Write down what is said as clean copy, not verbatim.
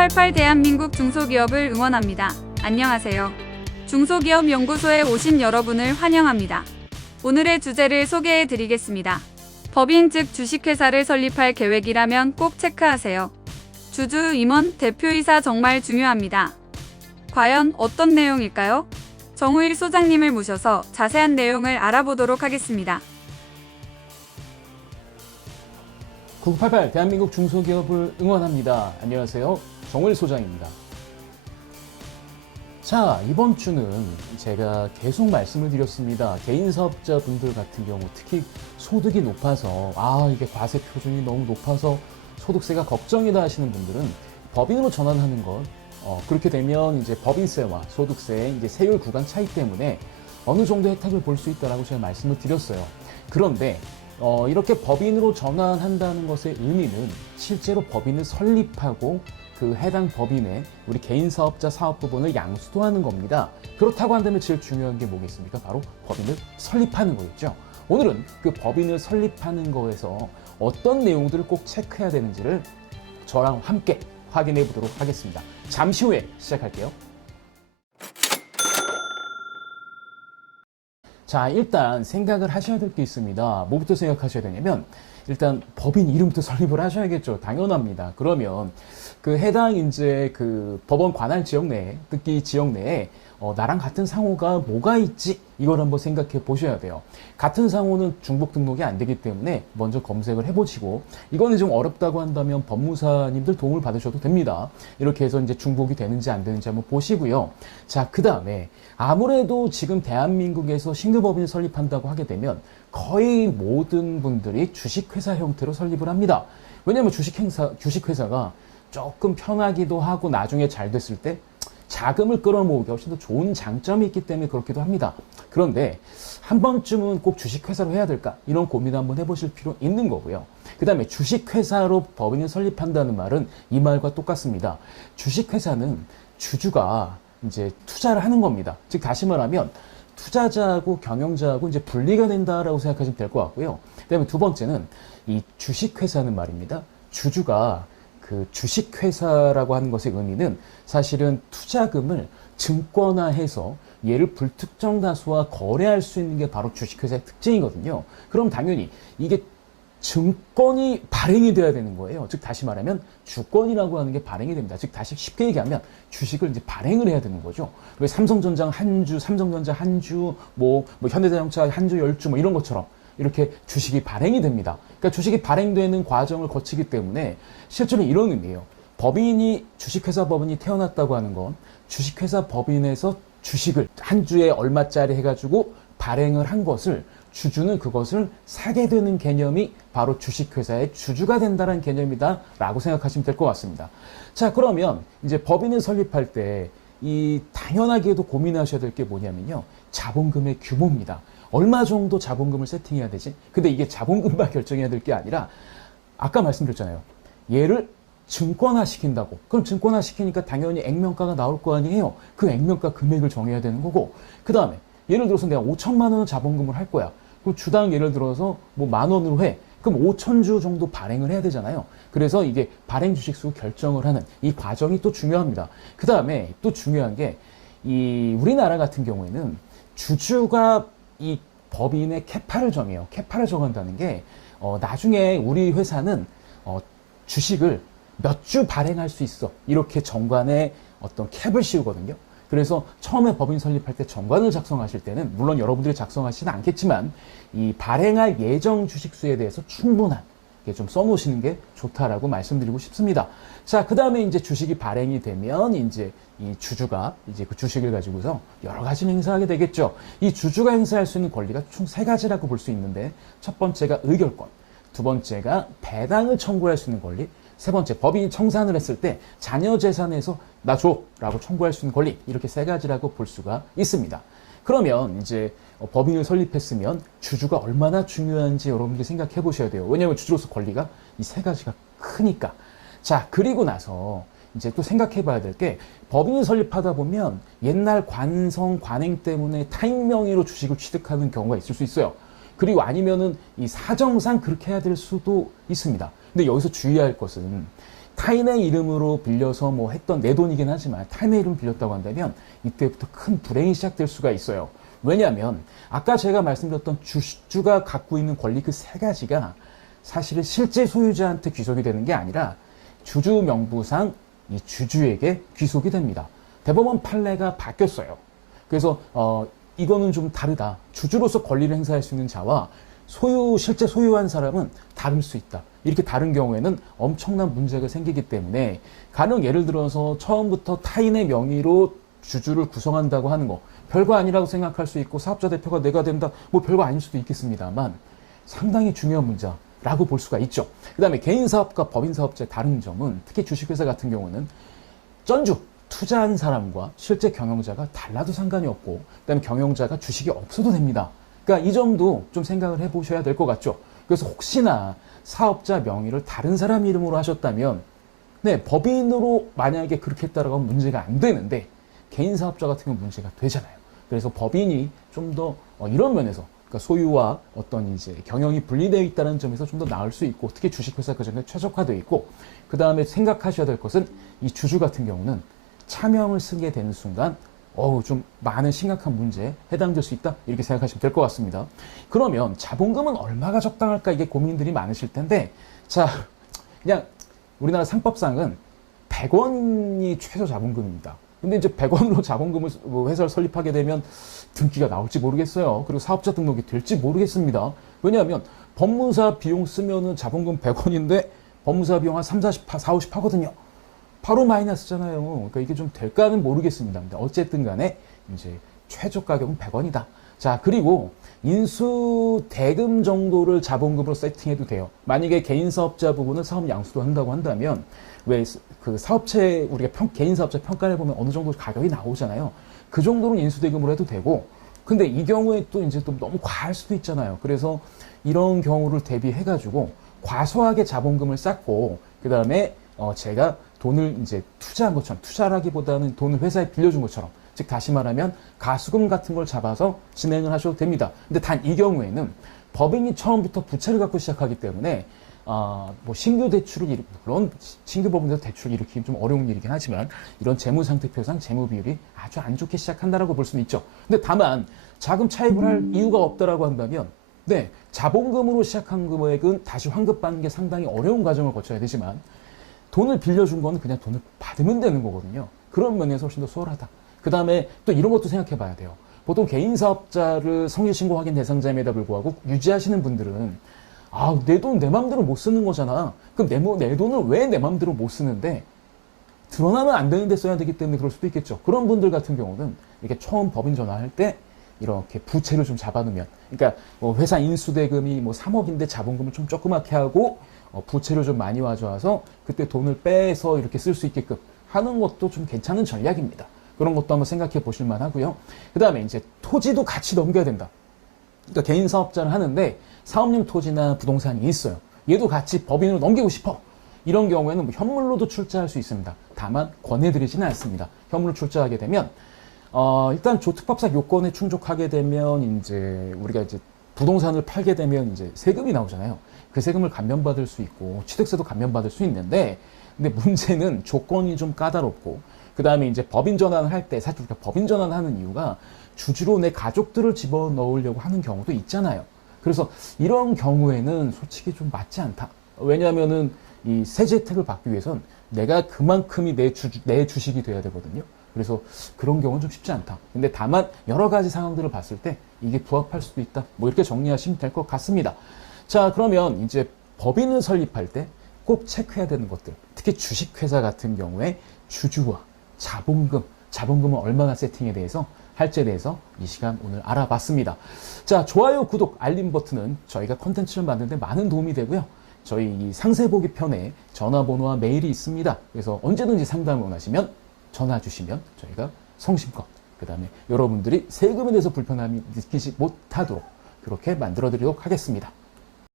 988 대한민국 중소기업을 응원합니다. 안녕하세요. 중소기업연구소에 오신 여러분을 환영합니다. 오늘의 주제를 소개해 드리겠습니다. 법인 즉 주식회사를 설립할 계획이라면 꼭 체크하세요. 주주, 임원, 대표이사 정말 중요합니다. 과연 어떤 내용일까요? 정우일 소장님을 모셔서 자세한 내용을 알아보도록 하겠습니다. 988 대한민국 중소기업을 응원합니다. 안녕하세요. 정우일 소장입니다. 자, 이번 주는 제가 계속 말씀을 드렸습니다. 개인 사업자분들 같은 경우 특히 소득이 높아서 이게 과세 표준이 너무 높아서 소득세가 걱정이다 하시는 분들은 법인으로 전환하는 것, 그렇게 되면 이제 법인세와 소득세의 이제 세율 구간 차이 때문에 어느 정도 혜택을 볼 수 있다라고 제가 말씀을 드렸어요. 그런데 이렇게 법인으로 전환한다는 것의 의미는 실제로 법인을 설립하고 그 해당 법인의 우리 개인 사업자 사업 부분을 양수도 하는 겁니다. 그렇다고 한다면 제일 중요한 게 뭐겠습니까? 바로 법인을 설립하는 거겠죠. 오늘은 그 법인을 설립하는 거에서 어떤 내용들을 꼭 체크해야 되는지를 저랑 함께 확인해 보도록 하겠습니다. 잠시 후에 시작할게요. 자, 일단 생각을 하셔야 될 게 있습니다. 뭐부터 생각하셔야 되냐면 일단 법인 이름부터 설립을 하셔야겠죠. 당연합니다. 그러면 그 해당 이제 그 법원 관할 지역 내에, 특히 지역 내에 나랑 같은 상호가 뭐가 있지? 이걸 한번 생각해 보셔야 돼요. 같은 상호는 중복 등록이 안 되기 때문에 먼저 검색을 해보시고, 이거는 좀 어렵다고 한다면 법무사님들 도움을 받으셔도 됩니다. 이렇게 해서 이제 중복이 되는지 안 되는지 한번 보시고요. 자, 그 다음에 아무래도 지금 대한민국에서 신규 법인을 설립한다고 하게 되면 거의 모든 분들이 주식회사 형태로 설립을 합니다. 왜냐하면 주식회사가 조금 편하기도 하고 나중에 잘 됐을 때 자금을 끌어모으기 훨씬 더 좋은 장점이 있기 때문에 그렇기도 합니다. 그런데 한 번쯤은 꼭 주식회사로 해야 될까? 이런 고민을 한번 해보실 필요 있는 거고요. 그 다음에 주식회사로 법인을 설립한다는 말은 이 말과 똑같습니다. 주식회사는 주주가 이제 투자를 하는 겁니다. 즉 다시 말하면 투자자하고 경영자하고 이제 분리가 된다라고 생각하시면 될 것 같고요. 그다음에 두 번째는 이 주식회사는 말입니다. 주주가 그 주식회사라고 하는 것의 의미는 사실은 투자금을 증권화해서 얘를 불특정 다수와 거래할 수 있는 게 바로 주식회사의 특징이거든요. 그럼 당연히 이게 증권이 발행이 돼야 되는 거예요. 즉 다시 말하면 주권이라고 하는 게 발행이 됩니다. 즉 다시 쉽게 얘기하면 주식을 이제 발행을 해야 되는 거죠. 왜 삼성전자 한 주, 뭐 현대자동차 한 주, 10주 뭐 이런 것처럼 이렇게 주식이 발행이 됩니다. 그러니까 주식이 발행되는 과정을 거치기 때문에 실제로 이런 의미예요. 주식회사 법인이 태어났다고 하는 건 주식회사 법인에서 주식을 한 주에 얼마짜리 해가지고 발행을 한 것을 주주는 그것을 사게 되는 개념이 바로 주식회사의 주주가 된다는 개념이다 라고 생각하시면 될 것 같습니다. 자, 그러면 이제 법인을 설립할 때 이 당연하게도 고민하셔야 될 게 뭐냐면요. 자본금의 규모입니다. 얼마 정도 자본금을 세팅해야 되지? 근데 이게 자본금만 결정해야 될 게 아니라 아까 말씀드렸잖아요. 얘를 증권화 시킨다고. 그럼 증권화 시키니까 당연히 액면가가 나올 거 아니에요. 그 액면가 금액을 정해야 되는 거고, 그 다음에 예를 들어서 내가 5천만 원을 자본금을 할 거야. 그럼 주당 예를 들어서 뭐 10,000원으로 해. 그럼 5,000주 정도 발행을 해야 되잖아요. 그래서 이게 발행 주식수 결정을 하는 이 과정이 또 중요합니다. 그 다음에 또 중요한 게 이 우리나라 같은 경우에는 주주가 이 법인의 캐파를 정해요. 캐파를 정한다는 게 나중에 우리 회사는 주식을 몇 주 발행할 수 있어. 이렇게 정관에 어떤 캡을 씌우거든요. 그래서 처음에 법인 설립할 때 정관을 작성하실 때는 물론 여러분들이 작성하시지는 않겠지만 이 발행할 예정 주식수에 대해서 충분한 게 좀 써놓으시는 게 좋다라고 말씀드리고 싶습니다. 자, 그 다음에 이제 주식이 발행이 되면 이제 이 주주가 이제 그 주식을 가지고서 여러 가지를 행사하게 되겠죠. 이 주주가 행사할 수 있는 권리가 총 3가지라고 볼 수 있는데 첫 번째가 의결권, 두 번째가 배당을 청구할 수 있는 권리, 세 번째, 법인이 청산을 했을 때 자녀 재산에서 나 줘! 라고 청구할 수 있는 권리, 이렇게 3가지라고 볼 수가 있습니다. 그러면 이제 법인을 설립했으면 주주가 얼마나 중요한지 여러분들이 생각해 보셔야 돼요. 왜냐하면 주주로서 권리가 이 3가지가 크니까. 자, 그리고 나서 이제 또 생각해 봐야 될 게 법인을 설립하다 보면 옛날 관행 때문에 타인 명의로 주식을 취득하는 경우가 있을 수 있어요. 그리고 아니면은 이 사정상 그렇게 해야 될 수도 있습니다. 근데 여기서 주의할 것은 타인의 이름으로 빌려서 뭐 했던 내 돈이긴 하지만 타인의 이름 빌렸다고 한다면 이때부터 큰 불행이 시작될 수가 있어요. 왜냐하면 아까 제가 말씀드렸던 주주가 갖고 있는 권리 그 세 가지가 사실은 실제 소유자한테 귀속이 되는 게 아니라 주주 명부상 이 주주에게 귀속이 됩니다. 대법원 판례가 바뀌었어요. 그래서 이거는 좀 다르다. 주주로서 권리를 행사할 수 있는 자와 실제 소유한 사람은 다를 수 있다. 이렇게 다른 경우에는 엄청난 문제가 생기기 때문에 가령 예를 들어서 처음부터 타인의 명의로 주주를 구성한다고 하는 거 별거 아니라고 생각할 수 있고 사업자 대표가 내가 된다 뭐 별거 아닐 수도 있겠습니다만 상당히 중요한 문제라고 볼 수가 있죠. 그 다음에 개인사업과 법인사업자의 다른 점은 특히 주식회사 같은 경우는 투자한 사람과 실제 경영자가 달라도 상관이 없고 그다음에 경영자가 주식이 없어도 됩니다. 그러니까 이 점도 좀 생각을 해보셔야 될 것 같죠. 그래서 혹시나 사업자 명의를 다른 사람 이름으로 하셨다면 네, 법인으로 만약에 그렇게 했다라고 하면 문제가 안 되는데 개인 사업자 같은 경우는 문제가 되잖아요. 그래서 법인이 좀 더 이런 면에서 그러니까 소유와 어떤 이제 경영이 분리되어 있다는 점에서 좀 더 나을 수 있고 특히 주식회사 그 점에 최적화되어 있고 그 다음에 생각하셔야 될 것은 이 주주 같은 경우는 차명을 쓰게 되는 순간 좀 많은 심각한 문제에 해당될 수 있다 이렇게 생각하시면 될 것 같습니다. 그러면 자본금은 얼마가 적당할까 이게 고민들이 많으실 텐데 자 그냥 우리나라 상법상은 100원이 최소 자본금입니다. 근데 이제 100원으로 자본금을 회사를 설립하게 되면 등기가 나올지 모르겠어요. 그리고 사업자 등록이 될지 모르겠습니다. 왜냐하면 법무사 비용 쓰면은 자본금 100원인데 법무사 비용 한 40, 50 하거든요. 바로 마이너스잖아요. 그러니까 이게 좀 될까는 모르겠습니다. 근데 어쨌든 간에 이제 최저 가격은 100원이다. 자, 그리고 인수 대금 정도를 자본금으로 세팅해도 돼요. 만약에 개인 사업자 부분은 사업 양수도 한다고 한다면 왜 그 사업체 우리가 개인 사업자 평가를 보면 어느 정도 가격이 나오잖아요. 그 정도는 인수 대금으로 해도 되고 근데 이 경우에 또 이제 또 너무 과할 수도 있잖아요. 그래서 이런 경우를 대비해 가지고 과소하게 자본금을 쌓고 그다음에 제가 돈을 이제 투자한 것처럼 투자라기보다는 돈을 회사에 빌려준 것처럼 즉 다시 말하면 가수금 같은 걸 잡아서 진행을 하셔도 됩니다. 근데 단 이 경우에는 법인이 처음부터 부채를 갖고 시작하기 때문에 뭐 신규 대출을 물론 신규 법인에서 대출을 일으키기 좀 어려운 일이긴 하지만 이런 재무 상태표상 재무 비율이 아주 안 좋게 시작한다라고 볼 수는 있죠. 근데 다만 자금 차입을 할 이유가 없다라고 한다면 네 자본금으로 시작한 금액은 다시 환급받는 게 상당히 어려운 과정을 거쳐야 되지만 돈을 빌려준 거는 그냥 돈을 받으면 되는 거거든요. 그런 면에서 훨씬 더 수월하다. 그 다음에 또 이런 것도 생각해 봐야 돼요. 보통 개인 사업자를 성실신고 확인 대상자임에도 불구하고 유지하시는 분들은 내 돈 내 맘대로 못 쓰는 거잖아. 그럼 내 돈을 왜 내 맘대로 못 쓰는데 드러나면 안 되는데 써야 되기 때문에 그럴 수도 있겠죠. 그런 분들 같은 경우는 이렇게 처음 법인 전환할 때 이렇게 부채를 좀 잡아놓으면 그러니까 뭐 회사 인수대금이 뭐 3억인데 자본금을 좀 조그맣게 하고 부채를 좀 많이 가져와서 그때 돈을 빼서 이렇게 쓸 수 있게끔 하는 것도 좀 괜찮은 전략입니다. 그런 것도 한번 생각해 보실 만하고요. 그 다음에 이제 토지도 같이 넘겨야 된다. 그러니까 개인 사업자를 하는데 사업용 토지나 부동산이 있어요. 얘도 같이 법인으로 넘기고 싶어. 이런 경우에는 뭐 현물로도 출자할 수 있습니다. 다만 권해드리지는 않습니다. 현물로 출자하게 되면 일단 조특법상 요건에 충족하게 되면 이제 우리가 이제 부동산을 팔게 되면 이제 세금이 나오잖아요. 그 세금을 감면받을 수 있고 취득세도 감면받을 수 있는데 근데 문제는 조건이 좀 까다롭고 그 다음에 이제 법인 전환을 할 때 사실 우리가 법인 전환을 하는 이유가 주주로 내 가족들을 집어넣으려고 하는 경우도 있잖아요. 그래서 이런 경우에는 솔직히 좀 맞지 않다. 왜냐하면은 이 세제 혜택을 받기 위해선 내가 그만큼이 내 주식이 돼야 되거든요. 그래서 그런 경우는 좀 쉽지 않다. 근데 다만 여러 가지 상황들을 봤을 때 이게 부합할 수도 있다. 뭐 이렇게 정리하시면 될 것 같습니다. 자, 그러면 이제 법인을 설립할 때 꼭 체크해야 되는 것들. 특히 주식회사 같은 경우에 주주와 자본금은 얼마나 세팅에 대해서 할지에 대해서 이 시간 오늘 알아봤습니다. 자, 좋아요, 구독, 알림 버튼은 저희가 콘텐츠를 만드는데 많은 도움이 되고요. 저희 이 상세 보기 편에 전화번호와 메일이 있습니다. 그래서 언제든지 상담을 원하시면 전화 주시면 저희가 성심껏 그 다음에 여러분들이 세금에 대해서 불편함이 느끼지 못하도록 그렇게 만들어 드리도록 하겠습니다.